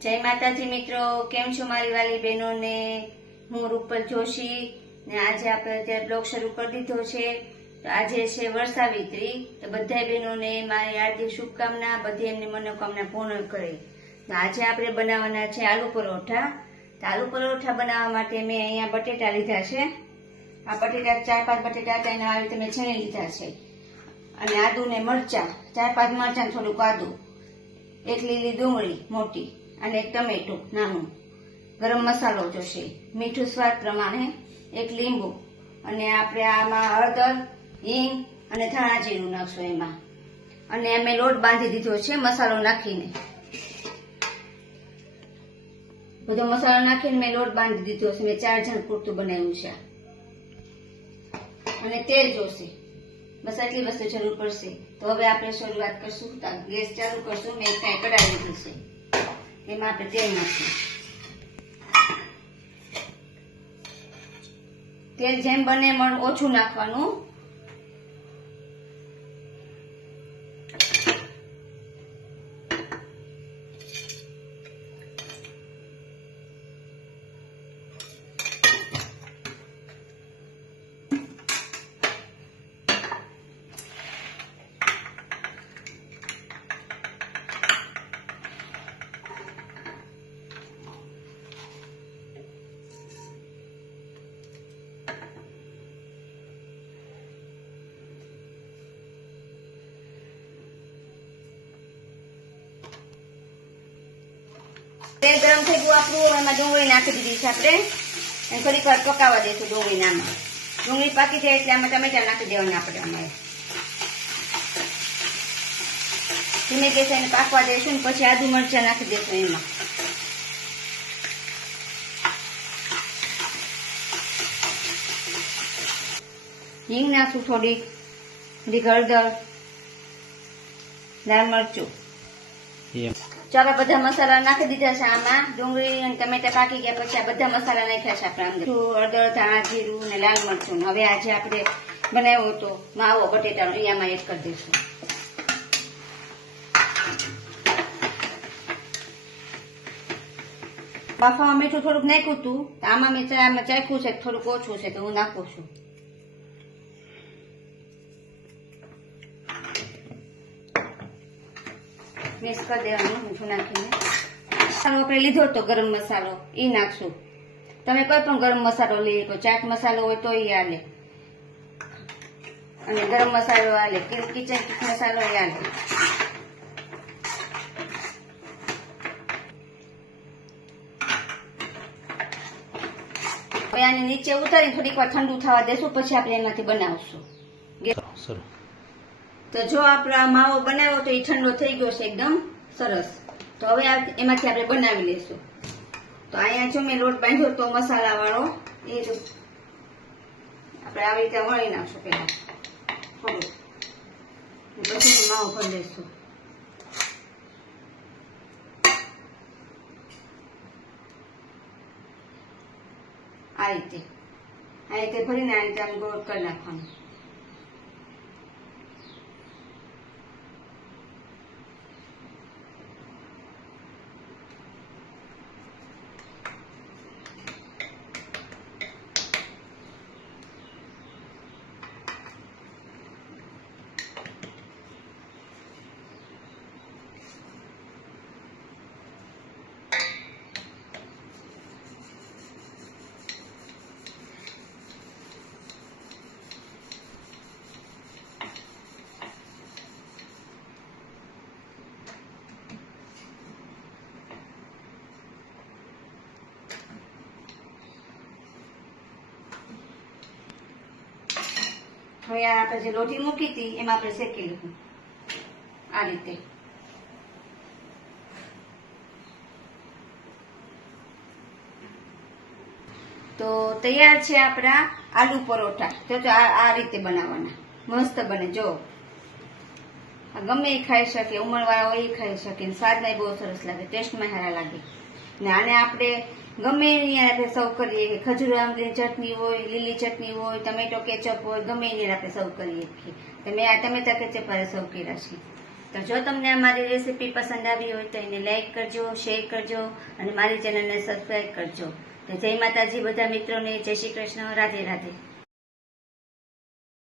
जय माताजी मित्रों, केम छो मारी वाली बहनों ने। हूँ रूपल जोशी ने आज आपणे ब्लॉग शुरू कर दीधो छे। तो आज छे वर्षावित्री, तो बधाय बहनों ने मारी हार्दिक शुभकामना, बधी एमनी मनोकामना पूर्ण करे। तो आज आपणे बनाववाना छे आलू परोठा। तो आलू परोठा बनाववा माटे मैं अहींया बटेटा लीधा छे। आ बटेटा 4-5 बटेटा हता एने आ रीते मैं छीणी लीधा छे अने आदू ने मरचा 4-5 मरचा ने थोडुंक आदू, एक लीली डુંગળી मोटी અને एक टमेटो नाનું, गरम मसालो जोशे, मीठू स्वाद प्रमाणे, एक લીંબુ અને આપણે આમાં હળદર, હિંગ અને ધાણા જીરું નાખશું એમાં। અને અમે લોટ બાંધી દીધો છે મસાલો નાખીને, બધો મસાલો નાખીને મેં લોટ બાંધી દીધો છે। મેં 4 જણ પૂરતું બનાવ્યું છે। અને તેલ જોશે, बस आटली वस्तु जरूर पड़शे। तो हवे आपणे शुरुआत करशुं। गैस चालू करशुं। मैं एक कढ़ाई लीधी छे, तेमां आपणे तेल नाखशुं। तेल जेम बने एम ओछुं नाखवानुं। तेल गरम थई गयुं आपणुं। एमां डુંગળી नाखी दीधी छे आपणे। एने थोड़ीक वार पकाववा देशुं डુંગળીને। आमां डુંગળી पाकी जाय એટલે आमां टमेटा नाखी देवाना आपणे। आमां धीमे गैसे एने पाकवा देशुं ने पछी आदू मरचा नाखी देशुं एमां। हींग नाखशुं थोड़ीक, हळदर, लाल मरचुं। चालो बधा मसाला नाखी दीधा छे आमां। डુંગળી અને टमेटा पाकी गया पछी आ बधा मसाला नाख्या छे आपणे अंदर। हळदर, धाणा जीरुं ने लाल मरचुं। हवे આજે આપણે બનાવ્યો તો માવો બટેટાનો એ આમાં એડ કરી દઈશું। બાફામાં મીઠું થોડુંક નાખ્યું હતું, તો આમાં મેં ચાખ્યું છે થોડુંક ઓછું છે, તો હું નાખું છું। मिक्स कर देवानुं मीठुं नाखीने। मसालो आपणे लीधो तो गरम मसालो ई नाखशुं। तमे कोई पण गरम मसालो लई શકો, चाट मसालो होय तो ई हाले अने गरम मसालो हाले, किचन किट मसालो ई हाले। હવે આને નીચે ઉતારી થોડીક વાર ઠંડુ થવા દેશું, પછી આપણે એમાંથી બનાવશું। तो जो आपणो मावो बनाव्यो तो ये ठंडो थई गयो छे एकदम सरस। तो हवे एमांथी आपणे बनावी लेशुं। तो अहींया जो मैं लोट बांध्यो तो मसाला वाळो ए जो आपणे આવી રીતે વણી નાખશું પહેલા થોડું, પછી માવો ભરી દઈશું। આ રીતે ભરીને આ રીતે આમ ગોળ કરી નાખવાનું। હવે આપણે જે લોટી મૂકી હતી એમાં આપણે શેકી લઈશું આ રીતે। તો તૈયાર છે આપણા આલુ પરોઠા। તો આ રીતે બનાવવાના, મસ્ત બને। જો ગમે એ ખાઈ શકે, ઉંમરવાળા હોય એ ખાઈ શકે, સ્વાદમાં બહુ સરસ લાગે, ટેસ્ટમાં સારા લાગે। ને આને આપણે गमे આપણે સર્વ કરીએ, ખજૂર આંબલીની ચટણી હોય, લીલી ચટણી હોય, ટમેટો કેચઅપ હોય, ગમે એની આપણે સર્વ કરીએ। તમે આ ટમેટા કેચઅપ વાળા સર્વ કર્યા છે। તો જો તમને આ મારી રેસીપી પસંદ આવી હોય તો એને લાઈક કરજો, શેર કરજો અને મારી ચેનલને સબસ્ક્રાઈબ કરજો. તો જય માતાજી બધા મિત્રોને, જય શ્રી કૃષ્ણ, રાધે રાધે.